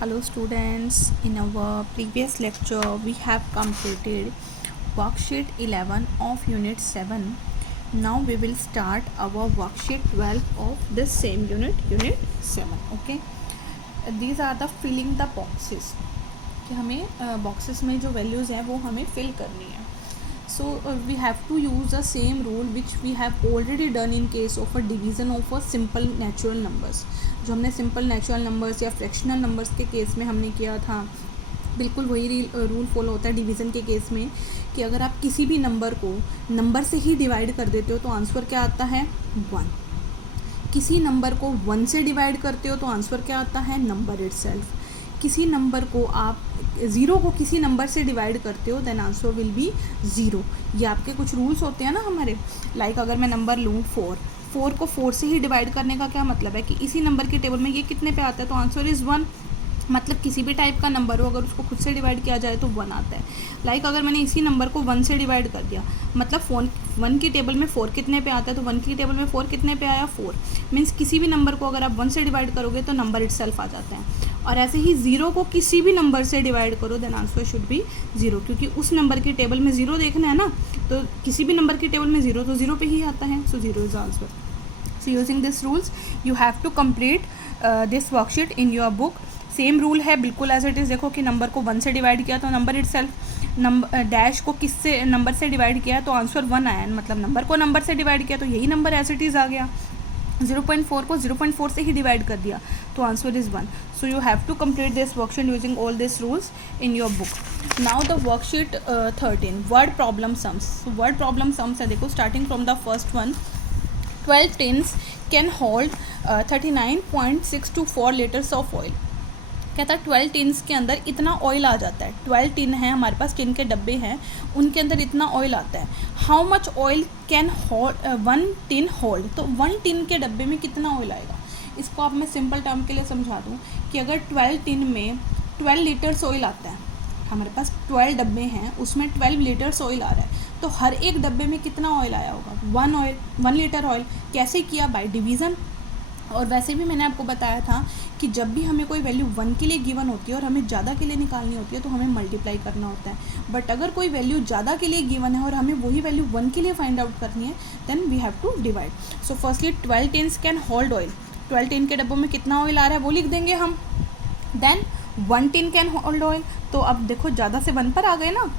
Hello students, in our previous lecture we have completed worksheet 11 of unit 7. Now we will start our worksheet 12 of this same unit 7. Okay, these are the filling the boxes कि हमें boxes में जो values हैं वो हमें fill करनी है. So we have to use the same rule which we have already done in case of a division of a simple natural numbers. जो हमने सिंपल नेचुरल नंबर्स या फ्रैक्शनल नंबर्स के केस में हमने किया था, बिल्कुल वही रूल फॉलो होता है डिवीज़न के केस में कि अगर आप किसी भी नंबर को नंबर से ही डिवाइड कर देते हो तो आंसर क्या आता है 1. किसी नंबर को 1 से डिवाइड करते हो तो आंसर क्या आता है नंबर इटसेल्फ. किसी नंबर को आप 0 को किसी नंबर से डिवाइड करते हो देन आंसर विल बी 0. ये आपके कुछ रूल्स होते हैं ना हमारे. लाइक अगर मैं नंबर लूँ 4 को 4 से ही डिवाइड करने का क्या मतलब है कि इसी नंबर के टेबल में ये कितने पे आता है तो आंसर इज़ 1. मतलब किसी भी टाइप का नंबर हो अगर उसको खुद से डिवाइड किया जाए तो 1 आता है. लाइक अगर मैंने इसी नंबर को 1 से डिवाइड कर दिया मतलब 1 की टेबल में 4 कितने पे आता है तो 1 की टेबल में 4 कितने पे आया 4. मीन्स किसी भी नंबर को अगर आप 1 से डिवाइड करोगे तो नंबर इटसेल्फ आ जाता है. और ऐसे ही 0 को किसी भी नंबर से डिवाइड करो देन आंसर शुड बी 0, क्योंकि उस नंबर की टेबल में 0 देखना है ना, तो किसी भी नंबर की टेबल में 0 तो 0 पे ही आता है. So 0 is answer. So using this rules you have to complete this worksheet in your book. Same rule है बिल्कुल एज इट इज़. देखो कि नंबर को 1 से डिवाइड किया तो नंबर इटसेल्फ, नंबर डैश को किससे नंबर से डिवाइड किया तो आंसर 1 आया. मतलब नंबर को नंबर से डिवाइड किया तो यही नंबर एज इट इज़ आ गया. 0.4 को 0.4 से ही डिवाइड कर दिया तो answer is 1. So you have to complete this worksheet using all this rules in your book. Now the worksheet 13 word problem sums. Word problem sums है. देखो starting from the first one. 12 tins can hold 39.624 litres of oil. कहता है 12 tins के अंदर इतना oil आ जाता है. 12 tin है हमारे पास, टिन के डब्बे हैं, उनके अंदर इतना ऑयल आता है. How much oil can hold 1 tin hold. तो 1 टिन के डब्बे में कितना ऑयल आएगा. इसको आप मैं सिंपल टर्म के लिए समझा दूँ कि अगर 12 टिन में 12 लीटर्स ऑयल आता है, हमारे पास 12 डब्बे हैं उसमें 12 लीटर्स ऑयल आ रहा है, तो हर एक डब्बे में कितना ऑयल आया होगा 1 लीटर ऑयल. कैसे किया बाय डिवीज़न. और वैसे भी मैंने आपको बताया था कि जब भी हमें कोई वैल्यू 1 के लिए गिवन होती है और हमें ज़्यादा के लिए निकालनी होती है तो हमें मल्टीप्लाई करना होता है. बट अगर कोई वैल्यू ज़्यादा के लिए गिवन है और हमें वही वैल्यू 1 के लिए फाइंड आउट करनी है then we have to divide. So firstly 12 tins can hold oil. 12 tin के डब्बों में कितना ऑयल आ रहा है वो लिख देंगे हम. Then 1 tin can hold oil. तो अब देखो ज़्यादा से 1 पर आ गए ना,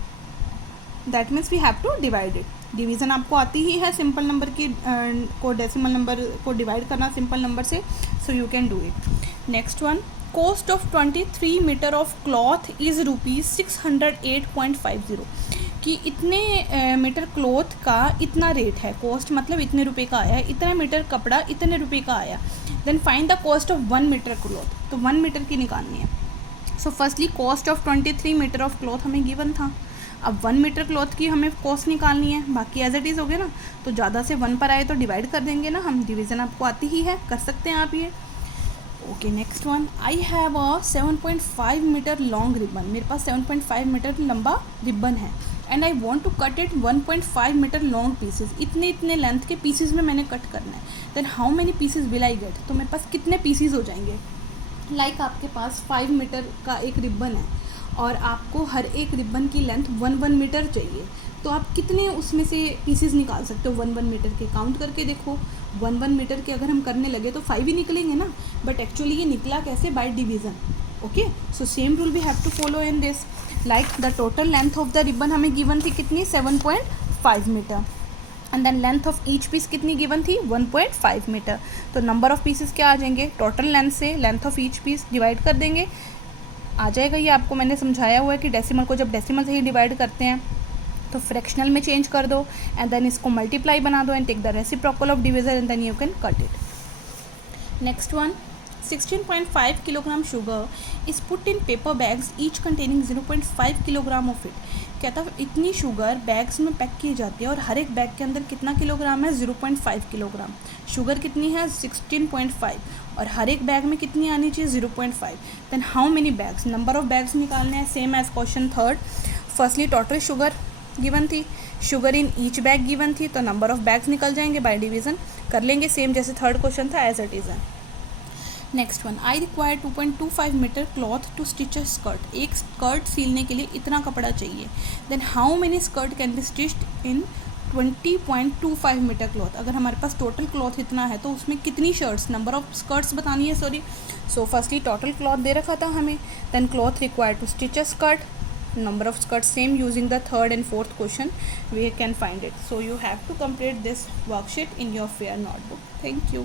that means we have to divide it. Division आपको आती ही है सिंपल नंबर की को डेसिमल नंबर को डिवाइड करना सिंपल नंबर से. So you can do it. Next one. Cost of 23 metre of cloth is ₹608.50. कि इतने मीटर क्लॉथ का इतना रेट है. कॉस्ट मतलब इतने रुपए का आया है. इतना मीटर कपड़ा इतने रुपए का आया. Then find the cost of 1 metre cloth. तो 1 मीटर की निकालनी है. So firstly cost of 23 metre of cloth हमें गिवन था. अब 1 मीटर क्लॉथ की हमें कॉस्ट निकालनी है. बाकी एज इट इज़ हो गया ना, तो ज़्यादा से 1 पर आए तो डिवाइड कर देंगे ना हम. डिवीज़न आपको आती ही है, कर सकते हैं आप ये. Okay next one. I have a 7.5 metre long ribbon. मेरे पास 7.5 मीटर लंबा रिबन है and I want to cut it 1.5 metre long pieces. इतने लेंथ के पीसेज में मैंने कट करना है. Then how many pieces will I get. तो मेरे पास कितने पीसेज हो जाएंगे. लाइक आपके पास 5 मीटर का एक रिबन है और आपको हर एक रिबन की लेंथ 1 मीटर चाहिए, तो आप कितने उसमें से पीसेस निकाल सकते हो 1 मीटर के. काउंट करके देखो. 1 मीटर के अगर हम करने लगे तो 5 ही निकलेंगे ना, बट एक्चुअली ये निकला कैसे by division. Okay so same rule we have to follow in this. Like the total length of the ribbon हमें गिवन थी कितनी 7.5 metre and then length of each piece कितनी गिवन थी 1.5 मीटर. तो number of pieces क्या आ जाएंगे. Total length से length of each piece divide कर देंगे, आ जाएगा. ये आपको मैंने समझाया हुआ है कि डेसिमल को जब डेसिमल से ही डिवाइड करते हैं तो फ्रैक्शनल में चेंज कर दो एंड देन इसको मल्टीप्लाई बना दो and take the reciprocal of division and then you can cut it. Next one. 16.5 kilogram sugar is put in paper bags each containing 0.5 kilogram of it. कहता है इतनी sugar bags में pack की जाती है और हर एक बैग के अंदर कितना किलोग्राम है 0.5 किलोग्राम. शुगर कितनी है 16.5 और हर एक बैग में कितनी आनी चाहिए 0.5. Then how many bags. Number of bags निकालने हैं same as question third. Firstly total sugar given थी, sugar in each bag given थी, तो नंबर ऑफ बैग्स निकल जाएंगे बाय डिवीज़न. कर लेंगे सेम जैसे थर्ड क्वेश्चन था एज इट इज़ है. Next one, I require 2.25 metre cloth to stitch a skirt. एक स्कर्ट सीलने के लिए इतना कपड़ा चाहिए। Then how many skirt can be stitched in 20.25 metre cloth. अगर हमारे पास टोटल क्लॉथ इतना है तो उसमें कितनी शर्ट्स, नंबर ऑफ स्कर्ट्स बतानी है, sorry. So firstly total cloth दे रखा था हमें, then cloth required to stitch a skirt, number of skirts same, using the third and fourth question we can find it. So you have to complete this worksheet in your fair notebook. Thank you.